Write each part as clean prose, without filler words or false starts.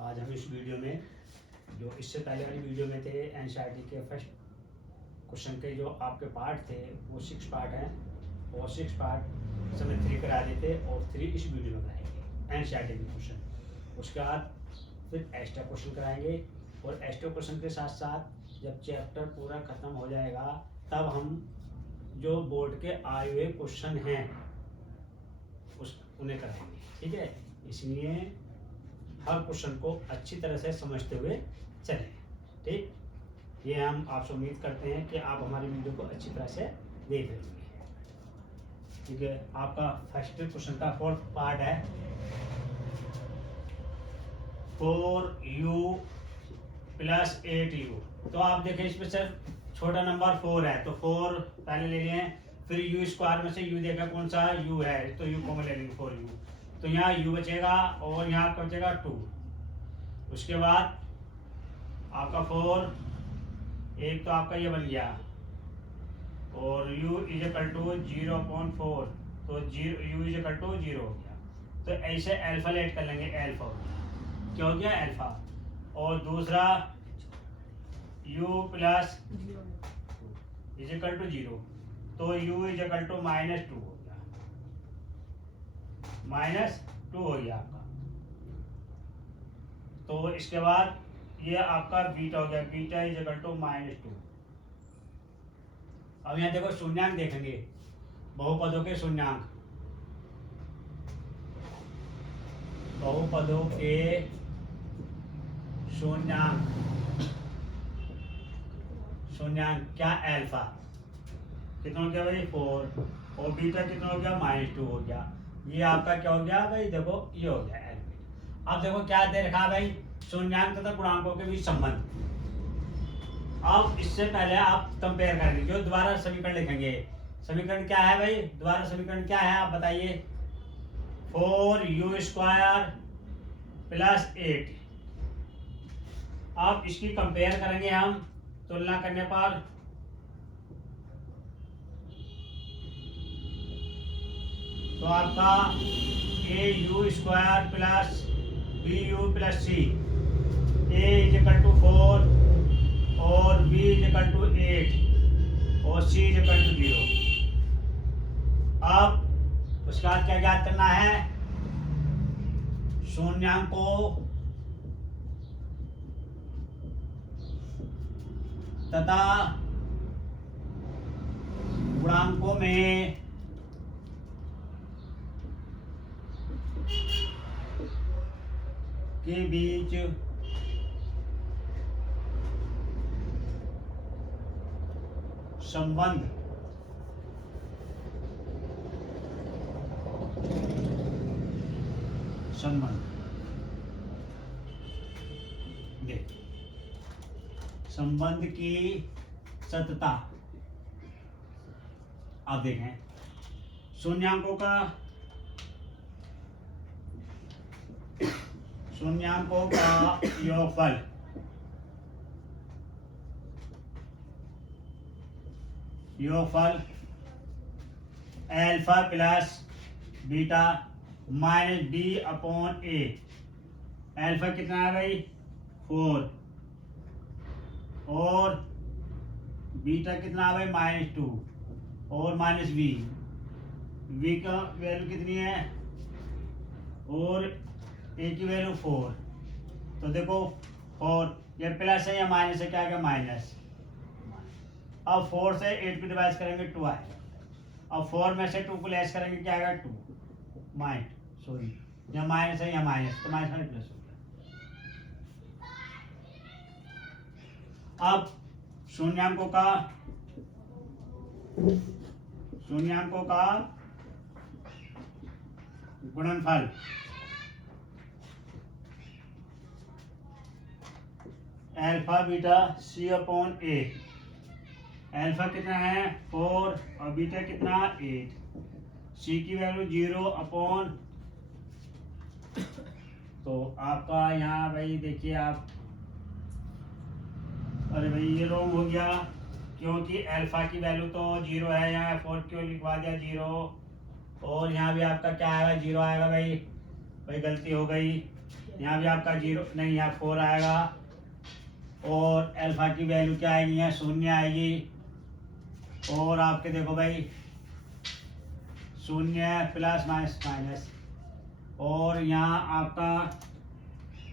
आज हम इस वीडियो में जो इससे पहले वाली वीडियो में थे एनसीईआरटी के फर्स्ट क्वेश्चन के जो आपके पार्ट थे वो 6 पार्ट हैं और 6 पार्ट समय 3 करा देते और 3 इस वीडियो में कराएंगे एनसीईआरटी के क्वेश्चन। उसके बाद फिर एक्स्ट्रा क्वेश्चन कराएंगे और एक्स्ट्रा क्वेश्चन के साथ साथ जब चैप्टर पूरा ख़त्म हो जाएगा तब हम जो बोर्ड के आए हुए क्वेश्चन हैं उन्हें कराएंगे। ठीक है, इसलिए हर क्वेश्चन को अच्छी तरह से समझते हुए चलें। ठीक, ये हम आपसे उम्मीद करते हैं कि आप हमारी वीडियो को अच्छी तरह से देख रहे होंगे। ठीक है, आपका फर्स्ट क्वेश्चन का 4th पार्ट है 4u + 8u। तो आप देखें इसमें सिर्फ छोटा नंबर 4 है तो 4 पहले ले लें, फिर u स्क्वायर में से u देखा कौन सा u है तो u कॉमन ले लेंगे 4u, तो यहाँ u बचेगा और यहाँ आपका बचेगा 2। उसके बाद आपका 4 एक तो आपका ये बन गया और u = 0/4 तो u = 0 हो गया। तो ऐसे अल्फा लेट कर लेंगे, अल्फा हो गया, क्या हो गया अल्फा। और दूसरा u + 0 तो u = -2 हो गया, -2 हो गया आपका। तो इसके बाद ये आपका बीटा हो गया, बीटा = -2। अब यहाँ देखो शून्यांक देखेंगे, बहुपदों के शून्यांक, बहुपदों के शून्यांक, शून्यांक क्या अल्फा कितना हो गया भाई 4 और बीटा कितना हो गया -2 हो गया। ये आपका क्या हो गया भाई, देखो ये हो गया अल्फा। अब देखो क्या दे रखा है भाई, शून्यांक तथा गुणांकों के बीच संबंध। अब इससे पहले आप कंपेयर करेंगे, जो दोबारा समीकरण लिखेंगे। समीकरण क्या है भाई, दोबारा समीकरण क्या है आप बताइए। 4u² + 8। अब इसकी कंपेयर करेंगे हम, तुलना करने पर तो आपका au² + bu + c, a = 4 और b = 8 और c = 0। अब उसके बाद क्या ज्ञात करना है, शून्यांकों तथा गुणांकों में के बीच संबंध। देख, संबंध की सतता। आप देखें शून्यांकों का योगफल अल्फा + बीटा -b/a। अल्फा कितना है भाई 4 और बीटा कितना है भाई -2 और -v। v का वैल्यू कितनी है और a की वैल्यू 4। तो देखो 4 ये प्लस है या माइनस है, क्या आएगा माइनस। अब 4 से 8 को डिवाइड करेंगे 2 आएगा। अब 4 में से 2 को लेस करेंगे क्या आएगा 2 सॉरी या माइनस है या माइनस, तो माइनस में प्लस हो गया। अब शून्यांकों का गुणनफल अल्फा बीटा c/a। अल्फा कितना है 4 और बीटा कितना 8, c की वैल्यू 0/। तो आपका यहाँ भाई देखिए आप, अरे भाई ये रॉन्ग हो गया क्योंकि अल्फा की वैल्यू तो 0 है, यहाँ 4 क्यों लिखवा दिया 0 और यहाँ भी आपका क्या आएगा 0 आएगा भाई गलती हो गई। यहाँ भी आपका 0 नहीं, यहाँ 4 आएगा और अल्फा की वैल्यू क्या आएगी, यहाँ 0 आएगी और आपके देखो भाई 0 प्लस माइनस माइनस और यहाँ आपका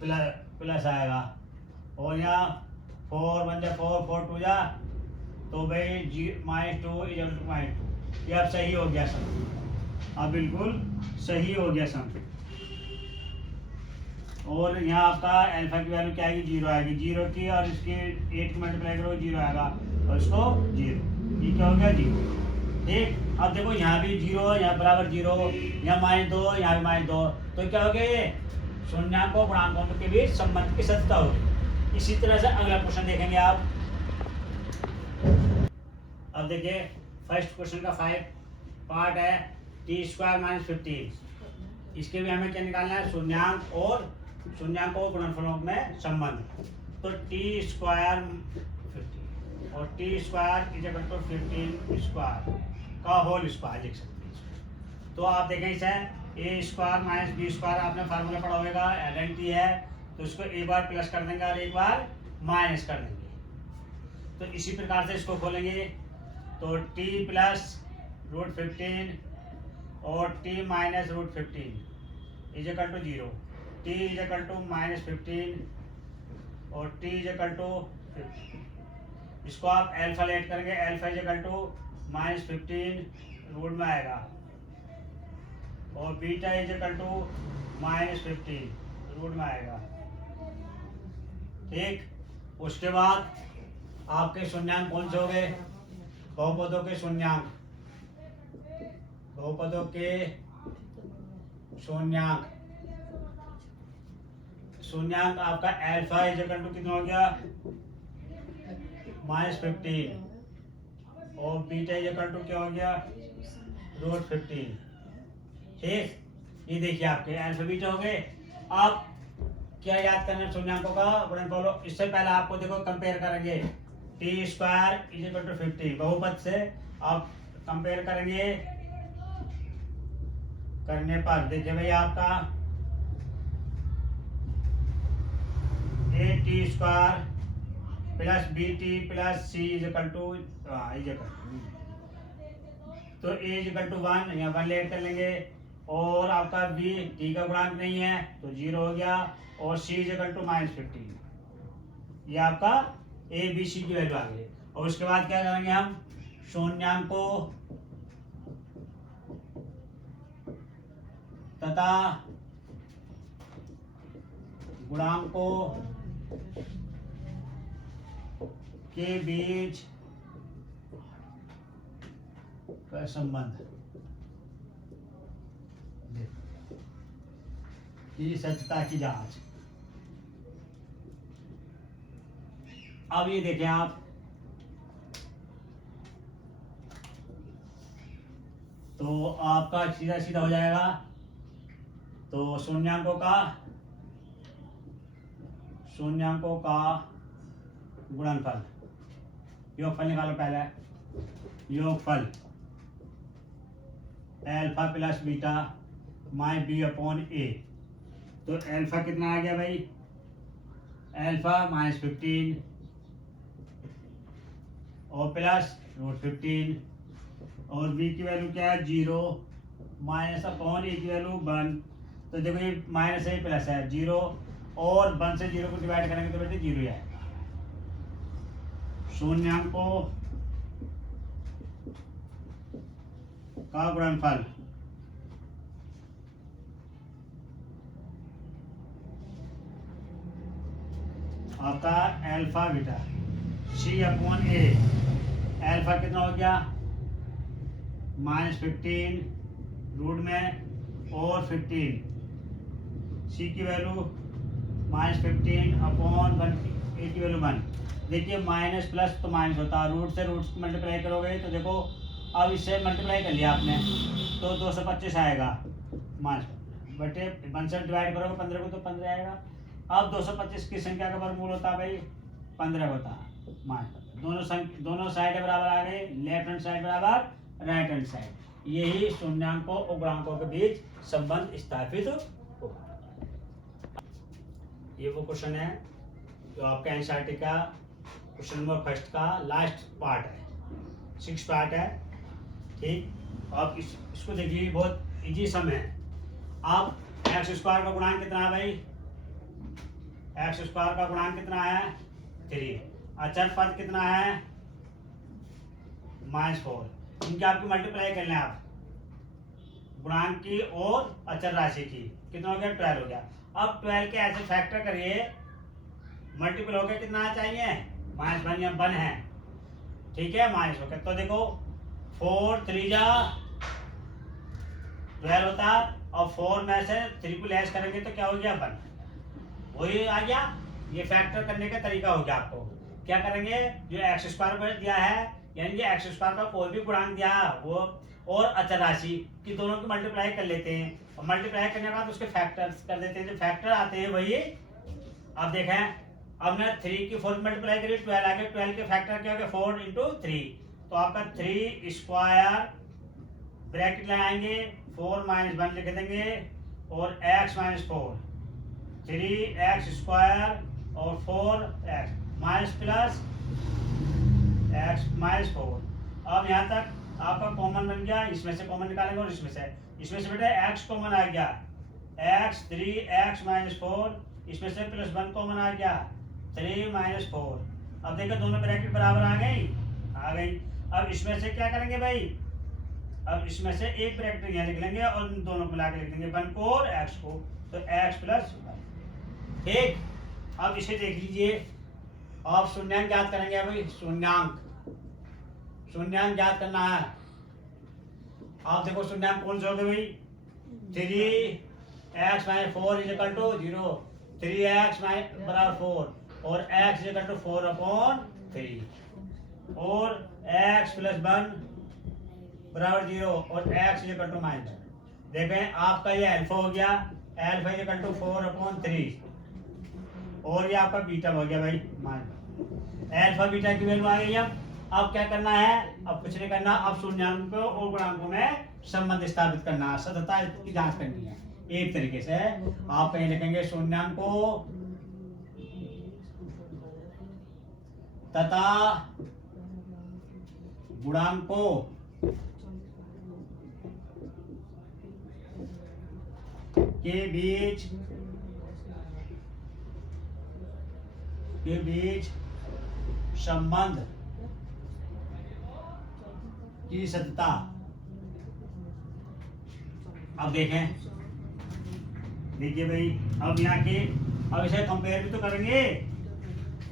प्लस आएगा और यहाँ 4 1 जा 4 4 2 जा तो भाई -2 इक्वल टू -2। ये अब सही हो गया सम, अब बिल्कुल सही हो गया सम। और यहाँ आपका अल्फा की वैल्यू क्या आएगी, 0 आएगी, 0 की और इसकी 8 की मल्टीप्लाई करो 0 आएगा और इसको 0, ये क्या हो गया 0। ठीक, अब देखो यहाँ भी 0, यहाँ बराबर 0, यहाँ -2, यहाँ भी -2, तो क्या हो गया ये शून्याङ्कों गुणांकों के बीच संबंध की सत्यता होगी। इसी तरह से अगला क्वेश्चन देखेंगे आप। अब देखिए फर्स्ट क्वेश्चन का 5 पार्ट है t² - 15। इसके भी हमें क्या निकालना है, शून्याङ्क और शून्याङ्कों गुणनफलों में संबंध। तो t² 15 और t² = 15² का होल स्क्वायर लिख सकते हैं। तो आप देखें इसे a² - b² आपने फार्मूला पढ़ा होगा, आइडेंटिटी है, तो इसको एक बार प्लस कर देंगे और एक बार माइनस कर देंगे। तो इसी प्रकार से इसको खोलेंगे तो t + √15 और t - √15 = 0, t -15 और t = 15। इसको आप अल्फा लेट करेंगे, अल्फा -15 रूट में आएगा और बीटा -15 रूट में आएगा। ठीक, उसके बाद आपके शून्याङ्क कौन से हो गए, बहुपदों के शून्याङ्क, बहुपदों के शून्याङ्क। शून्याङ्क आपका अल्फा कितना हो गया, -15 और बीटा क्या हो गया, √15। ठीक, ये देखिए आपके अल्फा बीटा हो गए। आप क्या याद करना शून्याङ्कों का गुणनफल, इससे पहले आपको देखो कंपेयर करेंगे t² = 15 बहुपद से आप कंपेयर करेंगे। करने पर देखिए भाई आपका a² + bt + c तो a = 1, यहाँ 1 लेट कर लेंगे और आपका b t का गुणांक नहीं है तो 0 हो गया और c = -15। ये आपका a b c की वैल्यू आ गई। और उसके बाद क्या करेंगे हम, शून्याङ्कों तथा गुणांकों के बीच का संबंध की सत्यता की जांच। अब ये देखें आप, तो आपका सीधा सीधा हो जाएगा। तो शून्याङ्कों का गुणनफल, योगफल निकालो पहले, योगफल अल्फा + बीटा b/a। तो अल्फा कितना आ गया भाई, अल्फा -15 और प्लस √15 और b की वैल्यू क्या है 0 -a की वैल्यू 1। तो देखो ये माइनस है प्लस है 0 और 1 से 0 को डिवाइड करेंगे तो बेटे 0 ही आएगा। शून्याङ्कों का गुणनफल आपका अल्फा बीटा c/a। अल्फा कितना हो गया, -15 रूट में और 15, c की वैल्यू -15/1, a की वैल्यू 1। देखिए माइनस प्लस तो माइनस होता है, रूट से रूट मल्टीप्लाई करोगे तो देखो अब इससे मल्टीप्लाई कर लिया आपने तो 225 आएगा, बटे 1 से डिवाइड करोगे 15 को तो 15 आएगा। अब 225 की संख्या का वर्गमूल होता है भाई 15 होता है। दोनों साइड बराबर आ गए, लेफ्ट हैंड साइड बराबर राइट हैंड साइड। यही शून्याङ्कों और गुणांकों के बीच संबंध स्थापित होगा। ये वो क्वेश्चन है जो आपका एनसीईआरटी का क्वेश्चन नंबर फर्स्ट का लास्ट पार्ट है, 6 पार्ट है। ठीक, आप इसको देखिए, बहुत इजी सम है। आप एक्स स्क्वायर का गुणांक कितना है भाई? एक्स स्क्वायर का गुणांक कितना है? 3। अचर पद कितना है? -4। इनकी आपकी मल्टीप्लाई करना है आप, गुणांक की और अचर राशि की। कितना हो गया? 12 हो गया। अब 12 के ऐसे फैक्टर करिए, मल्टीपल हो गया, कितना आना चाहिए? -1 या 1 है, ठीक है, माइनस हो गया। तो देखो 4 3 जा 12 होता, और 4 में से 3 को लेस करेंगे तो क्या हो गया? 1। वही आ गया। ये फैक्टर करने का तरीका हो गया। आपको क्या करेंगे? जो एक्स स्क्वायर पर दिया है, यानी कि एक्स स्क्वायर का कोई भी गुणांक दिया वो और अचर राशि की दोनों की मल्टीप्लाई कर लेते हैं, और मल्टीप्लाई करने के बाद उसके फैक्टर्स कर देते हैं। जो फैक्टर आते हैं वही अब देखें, अब ने 3 की 4 मल्टीप्लाई करी, 12 आ गया। 12 के फैक्टर क्या हो गया? 4 × 3, तो आपका 3 स्क्वायर ब्रैकेट लगाएंगे, 4 - 1 लिख देंगे, और x - 4, 3x स्क्वायर और 4x माइनस प्लस x - 4। अब यहाँ तक आपका कॉमन बन गया, इसमें से कॉमन निकालेंगे और इसमें से बेटा x कॉमन आ गया, x 3x - 4, इसमें से +1 कॉमन आ गया, 3 - 4। अब देखो दोनों ब्रैकेट बराबर आ गई। अब इसमें से क्या करेंगे भाई? अब इसमें से एक ब्रैकेट यहाँ लिख लेंगे और दोनों को मिला के लिख देंगे, 1 को और x को, तो x + 1। ठीक, अब इसे देख लीजिए। आप शून्यांक ज्ञात करेंगे भाई, शून्यांक ज्ञात करना है। आप देखो शून्यांक कौन से हो गए भाई? 3x - 4 = 0, 3x = 4, और x = 4/3, और x + 1 = 0, और x = -1। देखें आपका ये अल्फा हो गया, अल्फा = 4/3, और ये आपका बीटा हो गया भाई, अल्फा बीटा की वैल्यू आ गई। अब क्या करना है? अब कुछ नहीं करना, अब शून्यांकों और गुणांकों में संबंध स्थापित करना, सततता की जांच करनी है। एक तरीके से आप कहीं लिखेंगे शून्यांकों तथा गुणांकों के बीच संबंध की सततता। अब देखें, देखिए भाई, अब यहाँ के, अब इसे कंपेयर भी तो करेंगे।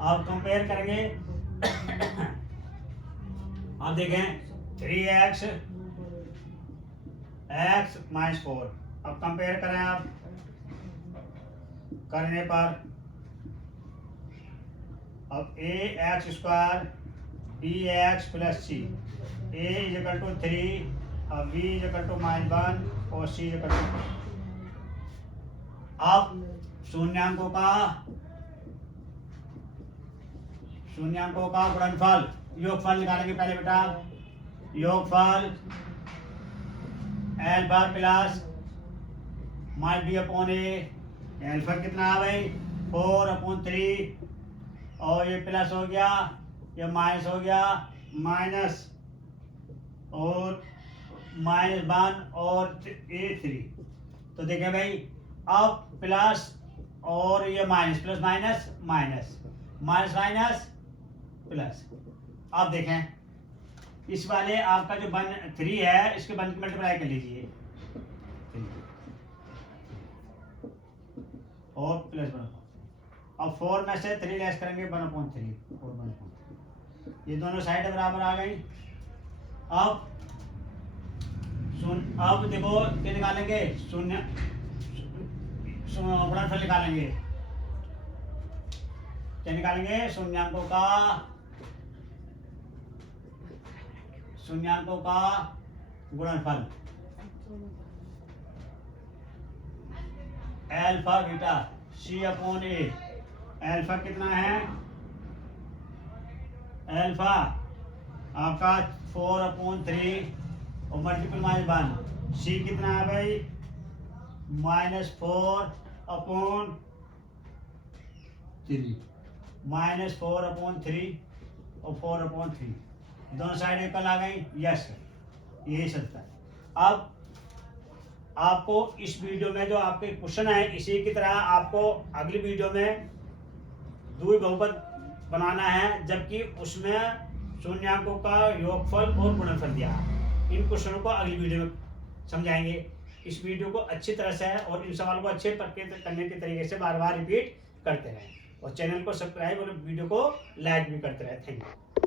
अब कंपेयर करेंगे, अब देखें 3x x - 4। अब कंपेयर करें, आप करने पर अब ax² bx + c, a = 3, अब b = -1 और c = 2। अब शून्यांकों का गुणनफल, योगफल निकालेंगे पहले बेटा। योगफल अल्फा प्लस -b/a, अल्फा कितना है भाई? 4/3, और ये प्लस हो गया, ये माइनस हो गया, माइनस और -1 और a3। तो देखें भाई, अब प्लस और ये minus, plus minus minus, minus minus plus. अब देखें, इस वाले आपका जो 3 है, इसके 1 की मल्टीप्लाई कर लीजिए, और +1। अब 4 में से 3 लेस करेंगे, 1/3 और 1/3, ये दोनों साइड बराबर आ गई। अब देखो क्या निकालेंगे? गुणनफल निकालेंगे। क्या निकालेंगे? शून्यांकों का गुणनफल, अल्फा बीटा c/a। अल्फा कितना है? अल्फा आपका 4/3 और मल्टीपल -1। c कितना है भाई? -4/3। 3 -4/3 और 4/3 दोनों साइड इक्वल आ गई। यस सर, यही चलता है। अब आपको इस वीडियो में जो आपके क्वेश्चन है इसी की तरह आपको अगली वीडियो में द्विघात बहुपद बनाना है, जबकि उसमें शून्याङ्कों का योगफल और गुणनफल दिया है। इन क्वेश्चनों को अगली वीडियो में समझाएंगे। इस वीडियो को अच्छी तरह से और इन सवालों को अच्छे करने के तरीके से बार बार रिपीट करते रहें और चैनल को सब्सक्राइब और वीडियो को लाइक भी करते रहें। Thank you.